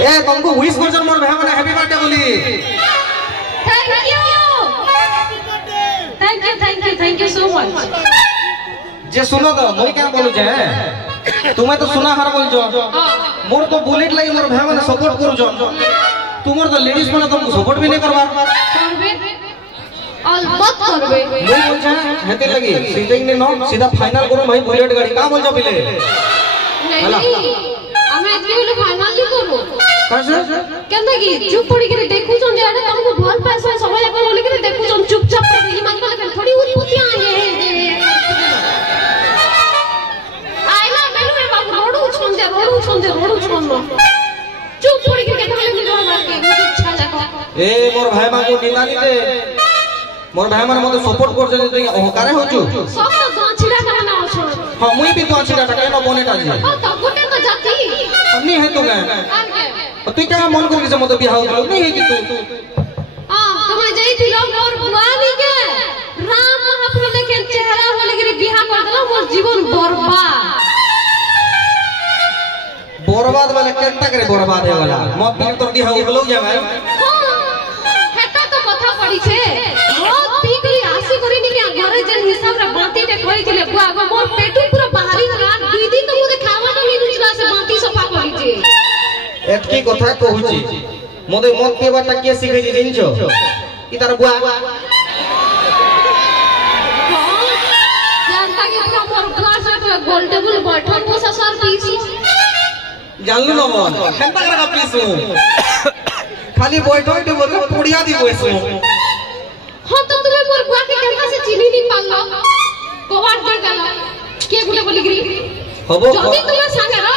ए तुमको विश कर मोर भाई माने हैप्पी बर्थडे बोली। Thank you so much. जे सुनो तो मुई क्या बोलू जे तुम्हें तो सुना हर बोल जो मोर तो बुलेट लगी मोर भाई माने सपोर्ट करू जो तुमर तो लेडीज माने तुमको सपोर्ट भी नहीं करवा करबे अलबत्त करबे मुई बोल जे हेते लगी सीटिंग ने नो सीधा फाइनल करो भाई बुलेट गाड़ी का बोल जो बिले नहीं हमें एतबी होले फाइनल नहीं करू कैसे केंदा की चुप पड़ी के देखू छन जे तुमको भल पैसा समय अपन बोले के देखू छन चुपचाप देखी मान को लेकिन थोड़ी उत्पत्ति आ गए आइला मेनू रे बाबू रोडू छन चुप पड़ी के देखा ले जो मार के इच्छा जाको ए मोर भाई मा को निंदानी दे मोर भाई माने मते सपोर्ट कर जे तई अहंकार होचु सब तो गाछिडा का ना छ हां मुई भी तो छिडा का केनो बनेटा जी हां तो गोटे तो जाती अन्नी है तो मैं तू क्या मन कर के मते बियाह होलो नहीं है कि तू हां तुम जाईथिलो मोर बुआनी के राम महाप्रभु लेके चेहरा हो लेके बियाह कर देला मोर जीवन बर्बाद वाला केंटा करे बर्बाद है वाला मत भी तो दिहा उगलो जावे हां हेटा तो कथा पड़ी छे बहुत पीकली आसी करी नि के घरे जे हिसाब रे बाती टे कहि थिले बुआ गो मोर पेटू पूरा बाहरी गला दीदी तो मुझे खावा न मिलुचला से बाती सफा करी छे एतकी कथा कहूची मोदे मत पीबाटा के सिखै छि जिनछो ई तार बुआ जानता के पूरा मोर बुआ से गोल टेबल बैठन को ससुर पीसी जानलु न मन केंता करा पीसु खाली बैठो दे बोल पुड़िया दी बैसु हां तो तुम्हें मोर बुआ के केंता से चिनी नहीं पालो कोवाट दे गला के गुले बोली गिरी हबो जदी तुम्हें संगे रा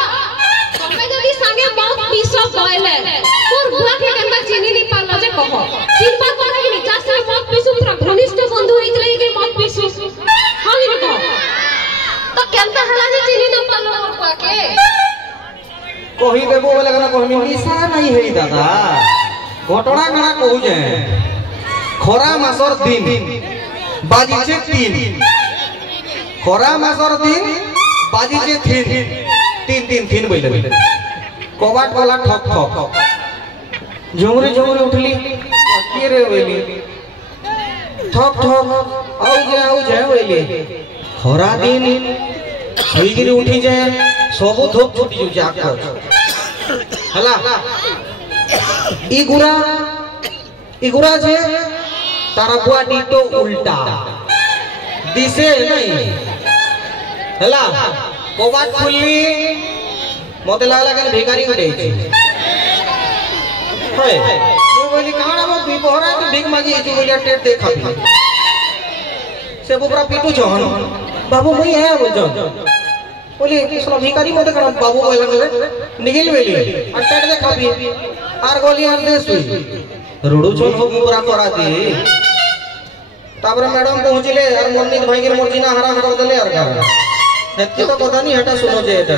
तुम्हें जदी संगे बहुत पीसो गएले मोर बुआ के केंता चिनी नहीं पालो जे कहो तीन बार कोना कि जा से बहुत पीसु पूरा घनिष्ठ बंधु होइतले के बहुत पीसु हां नी कहो तो केंता हला जे चिनी न पालो मोर बुआ के कही देबो बोले कना कहमी निशा नहीं है दादा घटना कना कहू जे खरा मासर दिन बाजी छे 3 खरा मासर दिन बाजी छे 3 बोले कबाट वाला ठक ठक झुमरी उठली के रे बोली ठक ठक आउ जे बोली खरा दिन होई गिरी उठी जे सब धोप छुटी जो जाक हला इगुरा जे तारा बुआ डिटो उल्टा दिसे नहीं हला कोबाट खुल्ली मते लागला के भिखारी उठे छी होय मैं बोली काना मो दुई बहरा तो भीख मागी छी बोलिया टेट देखा से बुबरा पीटू जहन बाबू मई है बोल जन बोली सुनो भिखारी मते करा बाबू बोला रे निगिल वेली अटट दे खाबी आर गोली आर दे सुई रुडू छोन हो पूरा करा दे ताबरे मैडम पहुंचले यार मोरनीत भाई के मोरजीना हराम कर देले यार का हेती तो कथा नहीं हटा सुनो जे एटा